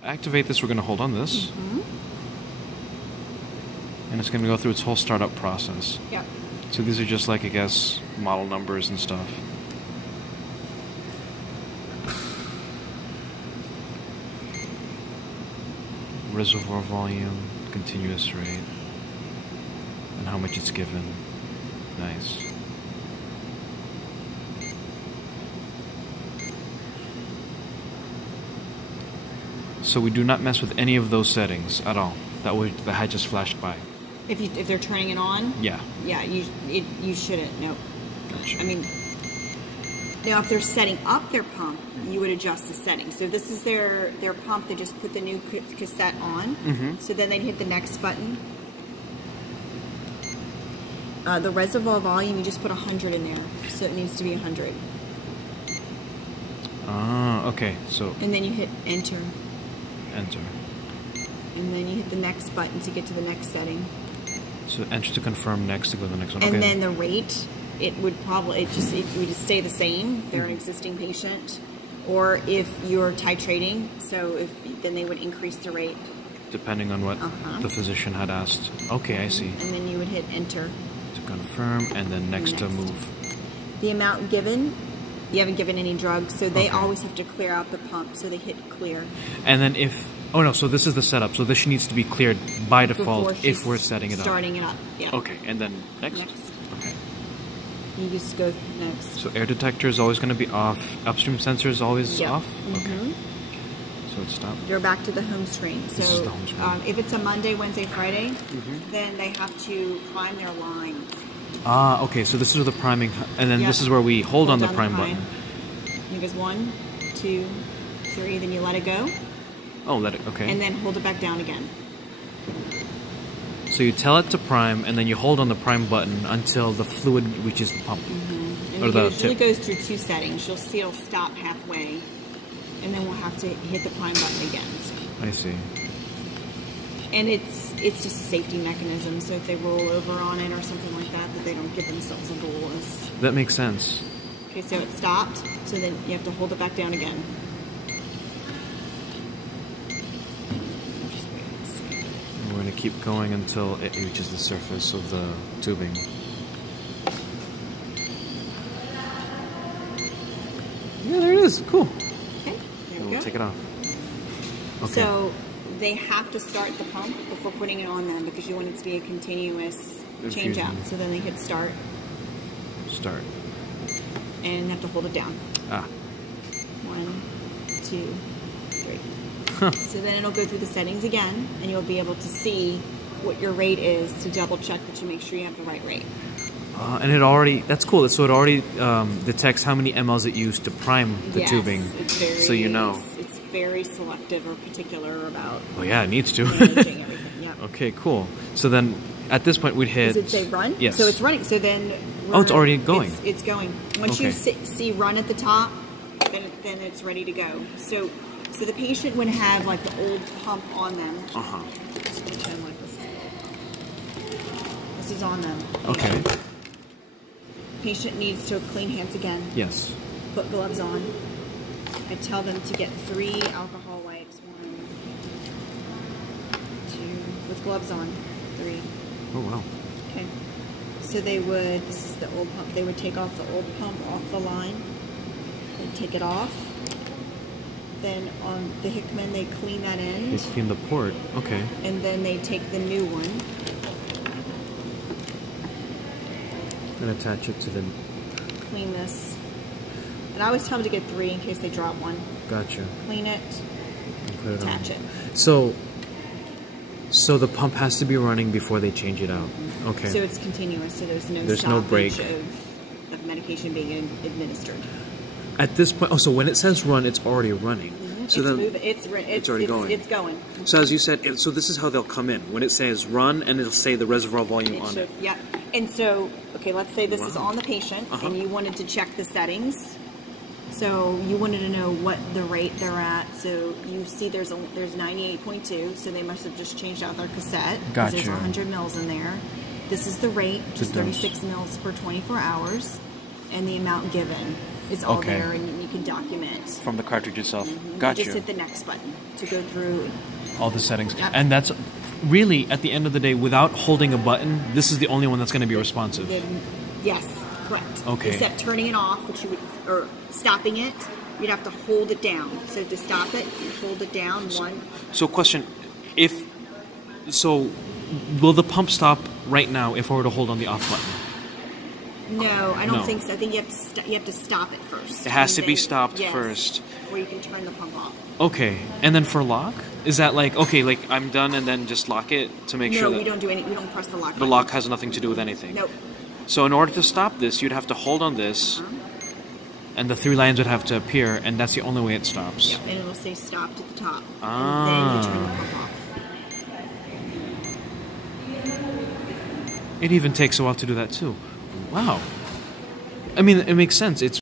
To activate this, we're going to hold on this. And it's going to go through its whole startup process. Yep. So these are just like, I guess, model numbers and stuff. Reservoir volume, continuous rate, and how much it's given. Nice. So we do not mess with any of those settings at all. That had just flashed by. If they're turning it on? Yeah. Yeah, you shouldn't. No. Gotcha. I mean, now if they're setting up their pump, you would adjust the settings. So if this is their pump, they just put the new cassette on. So then they'd hit the next button. The reservoir volume, you just put 100 in there. So it needs to be 100. Ah, okay. So. And then you hit enter. Enter. And then you hit the next button to get to the next setting. So enter to confirm, next to go to the next one. And then the rate, it would just stay the same if they're an existing patient, or if you're titrating. So then they would increase the rate depending on what the physician had asked. Okay, I see. And then you would hit enter to confirm, and then next to move. The amount given. You haven't given any drugs, so they always have to clear out the pump. So they hit clear. And then oh no, so this is the setup. So this needs to be cleared by default if we're setting it up. Starting it up, yeah. Okay, and then next? Okay. You just go next. So air detector is always going to be off. Upstream sensor is always off? Okay. So it's stopped. You're back to the home screen. So this is the home screen. If it's a Monday, Wednesday, Friday, then they have to prime their lines. Ah, okay, so this is the priming, and then this is where we hold on the prime button. It goes 1, 2, 3, then you let it go. Oh, let it, okay. And then hold it back down again. So you tell it to prime, and then you hold on the prime button until the fluid reaches the pump. And it usually goes through 2 settings. You'll see it'll stop halfway, and then we'll have to hit the prime button again. I see. And it's just a safety mechanism, so if they roll over on it or something like that, that they don't give themselves a bolus. That makes sense. Okay, so it stopped, so then you have to hold it back down again. And we're going to keep going until it reaches the surface of the tubing. Yeah, there it is. Cool. Okay, there we go. We'll take it off. Okay. So they have to start the pump before putting it on them because you want it to be a continuous change out. So then they hit start. Start. And have to hold it down. 1, 2, 3. So then it'll go through the settings again, and you'll be able to see what your rate is to double check that you make sure you have the right rate. And it already, that's cool. So it already detects how many mLs it used to prime the tubing. So you know. It's very selective or particular about. Oh yeah, it needs to. Managing everything. Yep. Okay, cool. So then at this point we'd hit. Does it say run? Yes. So it's running. So then. Oh, it's already going. It's going. Once you see run at the top, then it's ready to go. So the patient would have like the old pump on them. Just pretend like this is on them. Okay. Patient needs to clean hands again. Yes. Put gloves on. I tell them to get 3 alcohol wipes. 1, 2, with gloves on. 3. Oh wow. Okay. So they would, this is the old pump, they would take off the old pump off the line. They'd take it off. Then on the Hickman, they clean that end. They clean the port, okay. And then they take the new one. And attach it to the... Clean this. And I always tell them to get 3 in case they drop one. Gotcha. Clean it, attach it. So the pump has to be running before they change it out. Okay. So it's continuous, so there's no break of medication being administered. At this point, so when it says run, it's already running. So it's already going. It's going. So as you said, so this is how they'll come in. When it says run, and it'll say the reservoir volume on it. Yeah. And so, okay, let's say this is on the patient, and you wanted to check the settings. So you wanted to know what the rate they're at. So you see there's 98.2, so they must have just changed out their cassette. Gotcha. There's 100 mils in there. This is the rate, which is 36 mils per 24 hours, and the amount given is all there, and you can can document. From the cartridge itself. Mm-hmm. Gotcha. Just hit the next button to go through all the settings. Yep. And that's really, at the end of the day, without holding a button, this is the only one that's going to be responsive. Yes, correct. Okay. Except turning it off, which you would, or stopping it, you'd have to hold it down. So to stop it, you hold it down. So question, will the pump stop right now if I were to hold on the off button? No, I don't think so. I think you have to stop it first. It has to be stopped first. Before you can turn the pump off. Okay, and then for lock, is that like, okay, like I'm done and then just lock it to make sure that... No, we don't do any, we don't press the lock button. The lock has nothing to do with anything? Nope. So in order to stop this, you'd have to hold on this, and the 3 lines would have to appear, and that's the only way it stops. Yep, and it'll say stopped at the top. Ah. And then you turn the pump off. It even takes a while to do that too. Wow. I mean, it makes sense. It's